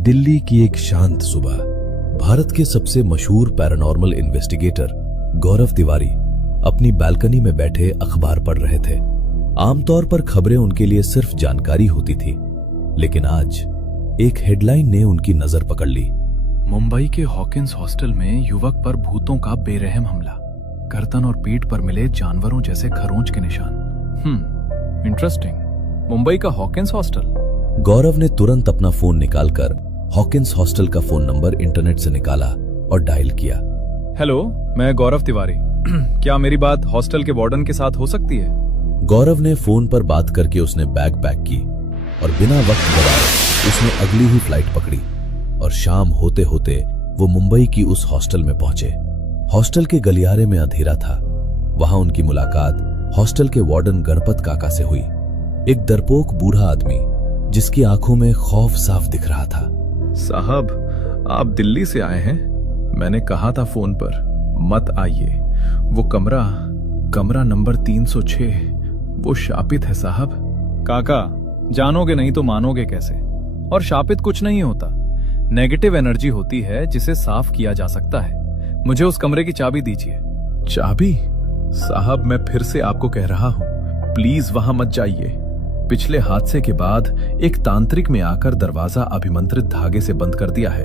दिल्ली की एक शांत सुबह भारत के सबसे मशहूर पैरानॉर्मल इन्वेस्टिगेटर गौरव तिवारी अपनी बालकनी में बैठे अखबार पढ़ रहे थे। आमतौर पर खबरें उनके लिए सिर्फ जानकारी होती थी, लेकिन आज एक हेडलाइन ने उनकी नजर पकड़ ली। मुंबई के हॉकिंस हॉस्टल में युवक पर भूतों का बेरहम हमला, गर्दन और पीठ पर मिले जानवरों जैसे खरोंच के निशान। इंटरेस्टिंग। मुंबई का हॉकिंस हॉस्टल। गौरव ने तुरंत अपना फोन निकालकर हॉकिंस हॉस्टल का फोन नंबर इंटरनेट से निकाला और डायल किया। हेलो, मैं गौरव तिवारी। क्या मेरी बात हॉस्टल के वार्डन के साथ हो सकती है? गौरव ने फोन पर बात करके उसने बैग पैक की और बिना वक्त गवाए उसने अगली ही फ्लाइट पकड़ी और शाम होते होते वो मुंबई की उस हॉस्टल में पहुंचे। हॉस्टल के गलियारे में अंधेरा था। वहां उनकी मुलाकात हॉस्टल के वार्डन गणपत काका से हुई, एक डरपोक बूढ़ा आदमी जिसकी आंखों में खौफ साफ दिख रहा था। साहब, आप दिल्ली से आए हैं? मैंने कहा था फोन पर मत आइए। वो कमरा नंबर 306 वो शापित है साहब। काका, जानोगे नहीं तो मानोगे कैसे? और शापित कुछ नहीं होता, नेगेटिव एनर्जी होती है जिसे साफ किया जा सकता है। मुझे उस कमरे की चाबी दीजिए। चाबी? साहब, मैं फिर से आपको कह रहा हूं, प्लीज वहां मत जाइए। पिछले हादसे के बाद एक तांत्रिक में आकर दरवाजा अभिमंत्रित धागे से बंद कर दिया है।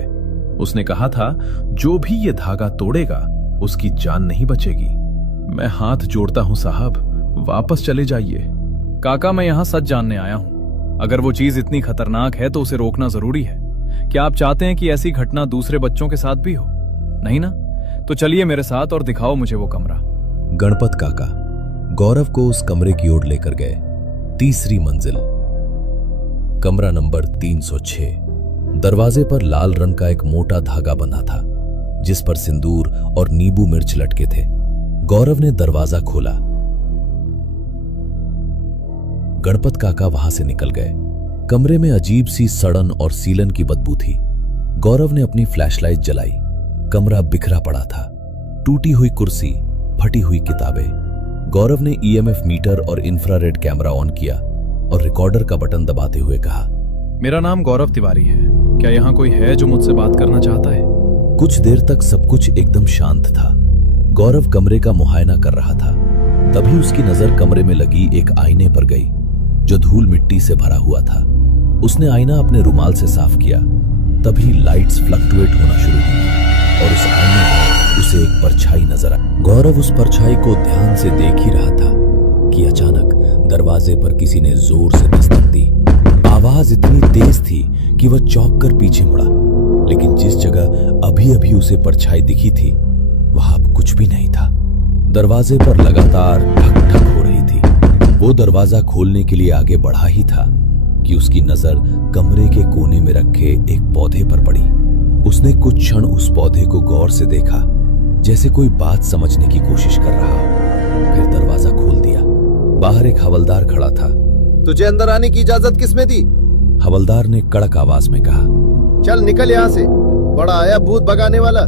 उसने कहा था जो भी ये धागा तोड़ेगा उसकी जान नहीं बचेगी। मैं हाथ जोड़ता हूं साहब, वापस चले जाइए। काका, मैं यहां सच जानने आया हूं। अगर वो चीज इतनी खतरनाक है तो उसे रोकना जरूरी है। क्या आप चाहते हैं कि ऐसी घटना दूसरे बच्चों के साथ भी हो? नहीं ना? तो चलिए मेरे साथ और दिखाओ मुझे वो कमरा। गणपत काका गौरव को उस कमरे की ओर लेकर गए। तीसरी मंजिल, कमरा नंबर 306। दरवाजे पर लाल रंग का एक मोटा धागा बंधा था जिस पर सिंदूर और नींबू मिर्च लटके थे। गौरव ने दरवाजा खोला। गणपत काका वहां से निकल गए। कमरे में अजीब सी सड़न और सीलन की बदबू थी। गौरव ने अपनी फ्लैशलाइट जलाई। कमरा बिखरा पड़ा था, टूटी हुई कुर्सी, फटी हुई किताबें। गौरव ने ईएमएफ मीटर और इंफ्रारेड कैमरा ऑन किया और रिकॉर्डर का बटन दबाते हुए कहा, मेरा नाम गौरव तिवारी है। क्या यहाँ कोई है जो मुझसे बात करना चाहता है? कुछ देर तक सब कुछ एकदम शांत था। गौरव कमरे का मुआयना कर रहा था। तभी उसकी नजर कमरे में लगी एक आईने पर गई जो धूल मिट्टी से भरा हुआ था। उसने आईना अपने रुमाल से साफ किया। तभी लाइट्स फ्लक्चुएट होना शुरू हुई और उस आईने में उसे एक परछाई नजर आई। गौरव उस परछाई को ध्यान से देख ही रहा था कि अचानक दरवाजे पर किसी ने जोर से दस्तक दी। आवाज इतनी तेज थी कि वह चौंक कर पीछे मुड़ा, लेकिन जिस जगह अभी अभी उसे परछाई दिखी थी वहां अब कुछ भी नहीं था। दरवाजे पर लगातार ठक ठक हो रही थी। वो दरवाजा खोलने के लिए आगे बढ़ा ही था कि उसकी नजर कमरे के कोने में रखे एक पौधे पर पड़ी। उसने कुछ क्षण उस पौधे को गौर से देखा, जैसे कोई बात समझने की कोशिश कर रहा हो। फिर दरवाजा खोल दिया। बाहर एक हवलदार खड़ा था। तुझे अंदर आने की इजाजत किसने दी? हवलदार ने कड़क आवाज में कहा। चल निकल यहाँ से, बड़ा आया भूत भगाने वाला।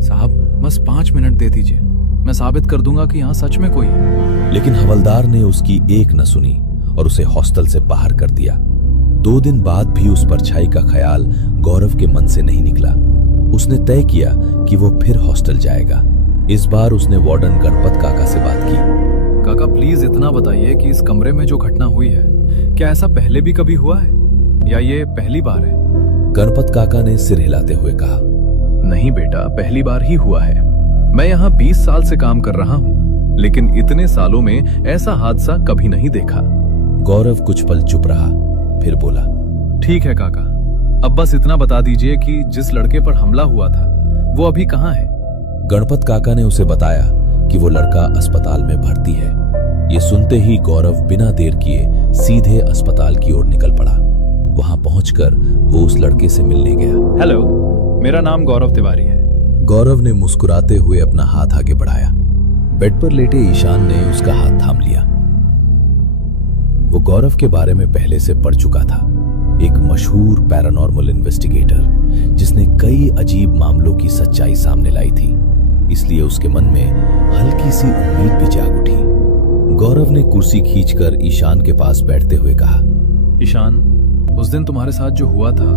साहब, बस 5 मिनट दे दीजिए, मैं साबित कर दूंगा कि यहाँ सच में कोई है। लेकिन हवलदार ने उसकी एक न सुनी और उसे हॉस्टल से बाहर कर दिया। 2 दिन बाद भी उस परछाई का ख्याल गौरव के मन से नहीं निकला। उसने तय किया कि वो फिर हॉस्टल जाएगा। इस बार उसने वार्डन गणपत काका से बात की। काका, प्लीज इतना बताइए कि इस कमरे में जो घटना हुई है, क्या ऐसा पहले भी कभी हुआ है या ये पहली बार है? गणपत काका ने सिर हिलाते हुए कहा, नहीं बेटा, पहली बार ही हुआ है। मैं यहाँ 20 साल से काम कर रहा हूँ, लेकिन इतने सालों में ऐसा हादसा कभी नहीं देखा। गौरव कुछ पल चुप रहा, फिर बोला, ठीक है काका, अब बस इतना बता दीजिए कि जिस लड़के पर हमला हुआ था वो अभी कहाँ है? गणपत काका ने उसे बताया कि वो लड़का अस्पताल में भर्ती है। ये सुनते ही गौरव बिना देर किए सीधे अस्पताल की ओर निकल पड़ा। वहां पहुंचकर वो उस लड़के से मिलने गया। हेलो, मेरा नाम गौरव तिवारी है। गौरव ने मुस्कुराते हुए अपना हाथ आगे बढ़ाया। बेड पर लेटे ईशान ने उसका हाथ थाम लिया। वो गौरव के बारे में पहले से पढ़ चुका था, एक मशहूर पैरानॉर्मल इन्वेस्टिगेटर जिसने कई अजीब मामलों की सच्चाई सामने लाई थी। इसलिए उसके मन में हल्की सी उम्मीद भी जाग उठी। गौरव ने कुर्सी खींचकर ईशान के पास बैठते हुए कहा, ईशान, उस दिन तुम्हारे साथ जो हुआ था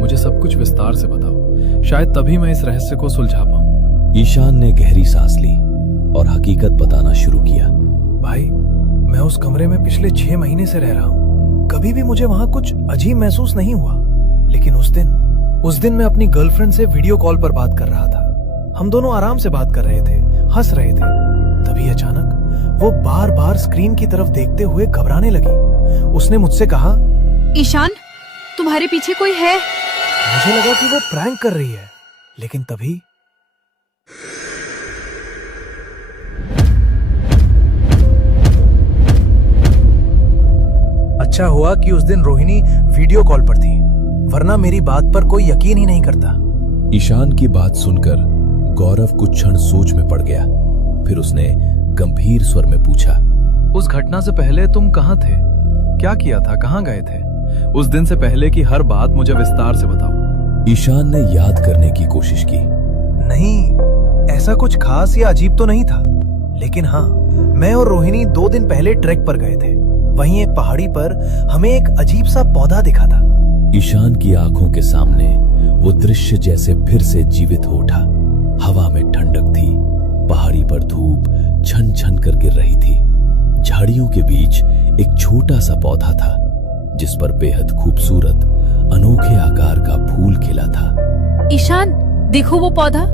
मुझे सब कुछ विस्तार से बताओ, शायद तभी मैं इस रहस्य को सुलझा पाऊं। ईशान ने गहरी सांस ली और हकीकत बताना शुरू किया। भाई, मैं उस कमरे में पिछले 6 महीने से रह रहा हूँ। कभी भी मुझे वहां कुछ अजीब महसूस नहीं हुआ, लेकिन उस दिन मैं अपनी गर्लफ्रेंड से वीडियो कॉल पर बात कर रहा था। हम दोनों आराम से बात कर रहे थे, हंस रहे थे। तभी अचानक वो बार बार स्क्रीन की तरफ देखते हुए घबराने लगी। उसने मुझसे कहा, ईशान, तुम्हारे पीछे कोई है। मुझे लगा कि वो प्रैंक कर रही है, लेकिन तभी अच्छा हुआ कि उस दिन रोहिणी वीडियो कॉल पर थी, वरना मेरी बात पर कोई यकीन ही नहीं करता। ईशान की बात सुनकर गौरव कुछ क्षण सोच में पड़ गया। फिर उसने गंभीर स्वर में पूछा, उस घटना से पहले तुम कहाँ थे? क्या किया था? कहाँ गए थे? उस दिन से पहले की हर बात मुझे विस्तार से बताओ। ईशान ने याद करने की कोशिश की। नहीं, ऐसा कुछ खास या अजीब तो नहीं था, लेकिन हाँ, मैं और रोहिणी 2 दिन पहले ट्रैक पर गए थे। वहीं एक पहाड़ी पर हमें एक अजीब सा पौधा दिखा था। ईशान की आंखों के सामने वो दृश्य जैसे फिर से जीवित हो उठा। हवा में ठंडक थी, पहाड़ी पर धूप छन छन कर गिर रही थी। झाड़ियों के बीच एक छोटा सा पौधा था, जिस पर बेहद खूबसूरत अनोखे आकार का फूल खिला था। ईशान, देखो वो पौधा,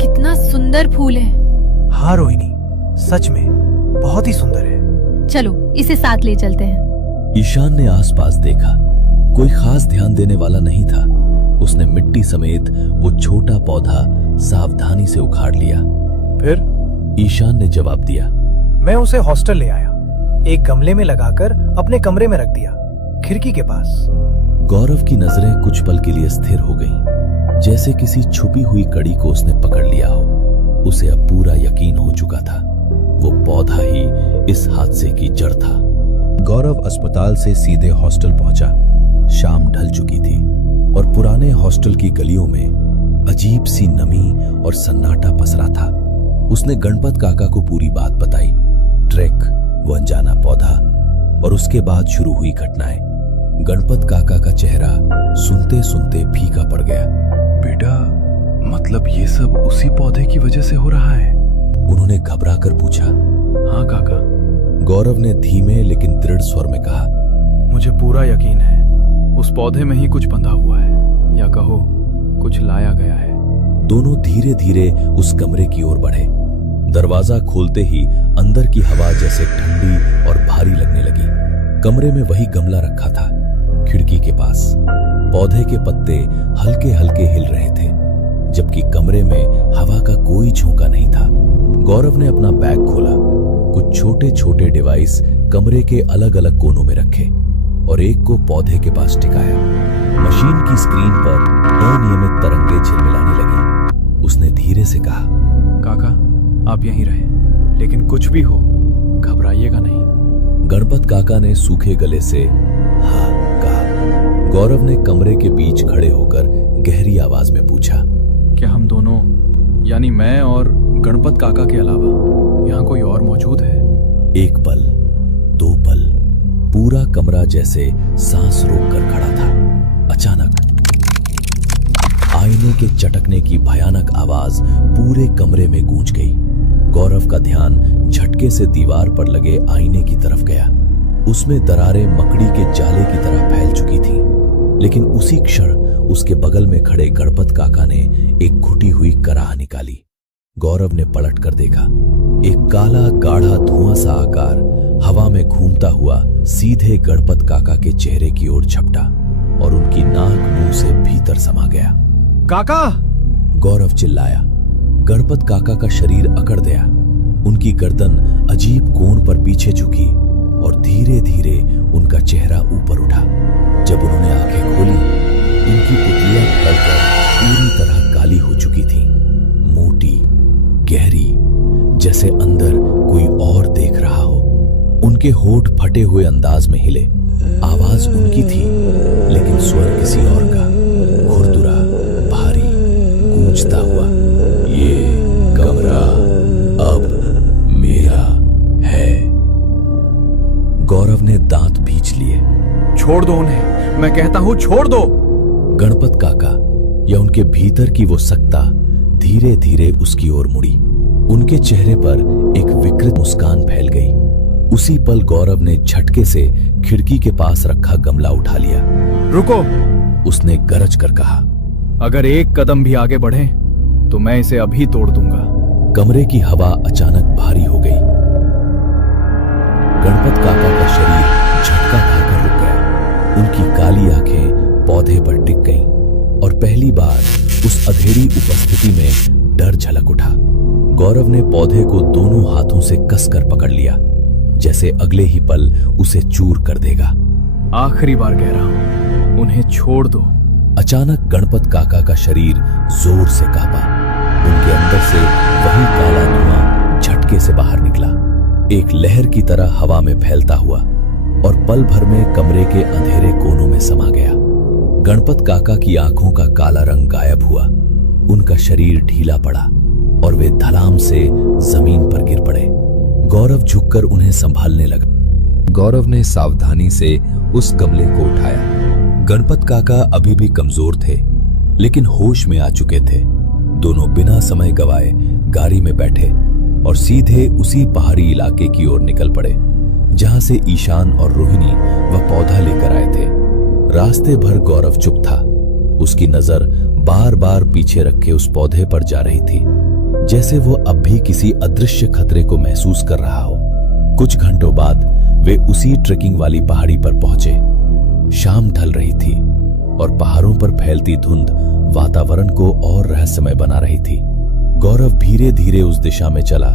कितना सुंदर फूल है। हाँ रोहिणी, सच में बहुत ही सुंदर है। चलो इसे साथ ले चलते हैं। ईशान ने आसपास देखा, कोई खास ध्यान देने वाला नहीं था। उसने मिट्टी समेत वो छोटा पौधा सावधानी से उखाड़ लिया। फिर ईशान ने जवाब दिया, मैं उसे हॉस्टल ले आया, एक गमले में लगाकर अपने कमरे में रख दिया, खिड़की के पास। गौरव की नजरें कुछ पल के लिए स्थिर हो गईं, जैसे किसी छुपी हुई कड़ी को उसने पकड़ लिया हो। उसे अब पूरा यकीन हो चुका था, वो पौधा ही इस हादसे की जड़ था। गौरव अस्पताल से सीधे हॉस्टल पहुंचा। शाम ढल चुकी थी और पुराने हॉस्टल की गलियों में अजीब सी नमी और सन्नाटा पसरा था। उसने गणपत काका को पूरी बात बताई, ट्रैक, वो अनजाना पौधा और उसके बाद शुरू हुई घटनाएं। गणपत काका का चेहरा सुनते सुनते फीका पड़ गया। बेटा, मतलब ये सब उसी पौधे की वजह से हो रहा है? उन्होंने घबरा कर पूछा। हाँ काका। गौरव ने धीमे लेकिन दृढ़ स्वर में कहा, मुझे पूरा यकीन है उस पौधे में ही कुछ बंधा हुआ है, या कहो कुछ लाया गया है। दोनों धीरे धीरे उस कमरे की ओर बढ़े। दरवाजा खोलते ही अंदर की हवा जैसे ठंडी और भारी लगने लगी। कमरे में वही गमला रखा था, खिड़की के पास। पौधे के पत्ते हल्के हल्के हिल रहे थे, जबकि कमरे में हवा का कोई झोंका नहीं था। गौरव ने अपना बैग खोला, कुछ छोटे छोटे डिवाइस कमरे के अलग अलग कोनों में रखे और एक को पौधे के पास टिकाया। मशीन की स्क्रीन पर अनियमित तरंगें झिलमिलाने लगी। उसने धीरे से कहा, काका आप यहीं रहें, लेकिन कुछ भी हो घबराइएगा नहीं। गणपत काका ने सूखे गले से हाँ कहा। गौरव ने कमरे के बीच खड़े होकर गहरी आवाज में पूछा, क्या हम दोनों, यानी मैं और गणपत काका के अलावा यहाँ कोई और मौजूद है? एक पल, 2 पल, पूरा कमरा जैसे सांस रोककर खड़ा था। अचानक आईने के चटकने की भयानक आवाज पूरे कमरे में गूंज गई। गौरव का ध्यान झटके से दीवार पर लगे आईने की तरफ गया। उसमें दरारें मकड़ी के जाले की तरह फैल चुकी थीं, लेकिन उसी क्षण उसके बगल में खड़े गणपत काका ने एक घुटी हुई कराह निकाली। गौरव ने पलट कर देखा। एक काला गाढ़ा धुआं सा आकार हवा में घूमता हुआ सीधे गणपत काका के चेहरे की ओर झपटा और उनकी नाक मुंह से भीतर समा गया। काका! गौरव चिल्लाया। गणपत काका का शरीर अकड़ गया। उनकी गर्दन अजीब कोण पर पीछे झुकी और धीरे धीरे उनका चेहरा ऊपर उठा। जब उन्होंने आंखें खोली, उनकी पुतलियां फैलकर पूरी तरह काली हो चुकी थी, मोटी, गहरी, जैसे अंदर कोई और देख रहा हो। उनके होठ फटे हुए अंदाज में हिले। आवाज उनकी थी, लेकिन स्वर किसी और का, खुरदुरा, भारी, गूंजता हुआ। ये कमरा अब मेरा है। गौरव ने दांत भींच लिए। छोड़ दो उन्हें, मैं कहता हूं छोड़ दो। गणपत काका या उनके भीतर की वो सत्ता धीरे धीरे उसकी ओर मुड़ी। उनके चेहरे पर एक विकृत मुस्कान फैल गई। उसी पल गौरव ने झटके से खिड़की के पास रखा गमला उठा लिया। रुको, उसने गरज कर कहा, अगर एक कदम भी आगे बढ़े तो मैं इसे अभी तोड़ दूंगा। कमरे की हवा अचानक भारी हो गई। गणपत काका का शरीर झटका खाकर रुक गया। उनकी काली आंखें पौधे पर टिक गईं और पहली बार उस अधेरी उपस्थिति में डर झलक उठा। गौरव ने पौधे को दोनों हाथों से कसकर पकड़ लिया, जैसे अगले ही पल उसे चूर कर देगा। आखिरी बार कह रहा हूं, उन्हें छोड़ दो। अचानक गणपत काका का शरीर जोर से कांपा। उनके अंदर से वही काला धुआं झटके से बाहर निकला, एक लहर की तरह हवा में फैलता हुआ और पल भर में कमरे के अंधेरे कोनों में समा गया। गणपत काका की आंखों का काला रंग गायब हुआ। उनका शरीर ढीला पड़ा और वे धड़ाम से जमीन पर गिर पड़े। गौरव झुककर उन्हें संभालने लगा। गौरव ने सावधानी से उस गमले को उठाया। गणपत काका अभी भी कमजोर थे, लेकिन होश में आ चुके थे। दोनों बिना समय गवाए गाड़ी में बैठे और सीधे उसी पहाड़ी इलाके की ओर निकल पड़े जहां से ईशान और रोहिणी वह पौधा लेकर आए थे। रास्ते भर गौरव चुप था। उसकी नजर बार बार पीछे रखे उस पौधे पर जा रही थी, जैसे वो अब भी किसी अदृश्य खतरे को महसूस कर रहा हो। कुछ घंटों बाद वे उसी ट्रेकिंग वाली पहाड़ी पर पहुंचे। शाम ढल रही थी और पहाड़ों पर फैलती धुंध वातावरण को और रहस्यमय बना रही थी। गौरव धीरे धीरे उस दिशा में चला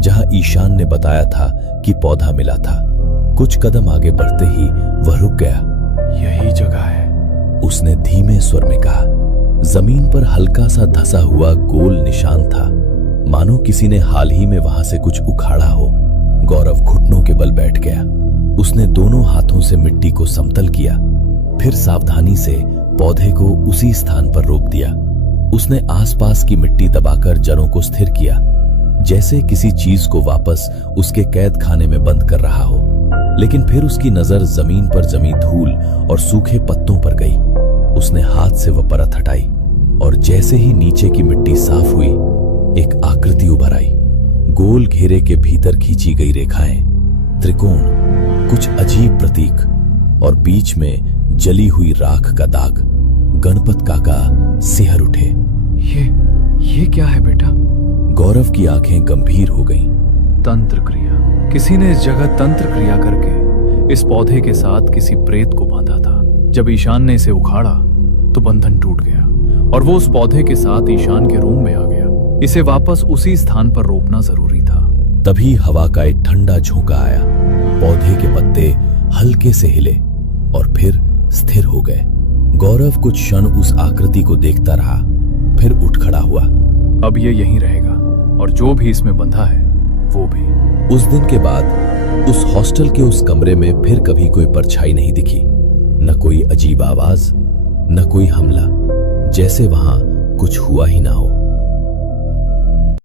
जहां ईशान ने बताया था कि पौधा मिला था। कुछ कदम आगे बढ़ते ही वह रुक गया। यही जगह है, उसने धीमे स्वर में कहा। जमीन पर हल्का सा धसा हुआ गोल निशान था, मानो किसी ने हाल ही में वहां से कुछ उखाड़ा हो। गौरव घुटनों के बल बैठ गया। उसने दोनों हाथों से मिट्टी को समतल किया, फिर सावधानी से पौधे को उसी स्थान पर रोक दिया। उसने आसपास की मिट्टी दबाकर जड़ों को स्थिर किया, जैसे किसी चीज को वापस उसके कैद खाने में बंद कर रहा हो। लेकिन फिर उसकी नजर जमीन पर जमी धूल और सूखे पत्तों पर गई। उसने हाथ से वह परत हटाई और जैसे ही नीचे की मिट्टी साफ हुई, एक आकृति उभर आई। गोल घेरे के भीतर खींची गई रेखाएं, त्रिकोण, कुछ अजीब प्रतीक और बीच में जली हुई राख का दाग। गणपत काका सिहर उठे। ये क्या है बेटा? गौरव की आंखें गंभीर हो गईं। तंत्र क्रिया। किसी ने इस जगह तंत्र क्रिया करके इस पौधे के साथ किसी प्रेत को बांधा था। जब ईशान ने इसे उखाड़ा तो बंधन टूट गया और वो उस पौधे के साथ ईशान के रूम में आ गया। इसे वापस उसी स्थान पर रोपना जरूरी था। तभी हवा का एक ठंडा झोंका आया। पौधे के पत्ते हल्के से हिले और फिर स्थिर हो गए। गौरव कुछ क्षण उस आकृति को देखता रहा, फिर उठ खड़ा हुआ। अब ये यहीं रहेगा और जो भी इसमें बंधा है वो भी। उस दिन के बाद उस हॉस्टल के उस कमरे में फिर कभी कोई परछाई नहीं दिखी, न कोई अजीब आवाज, न कोई हमला, जैसे वहां कुछ हुआ ही ना हो।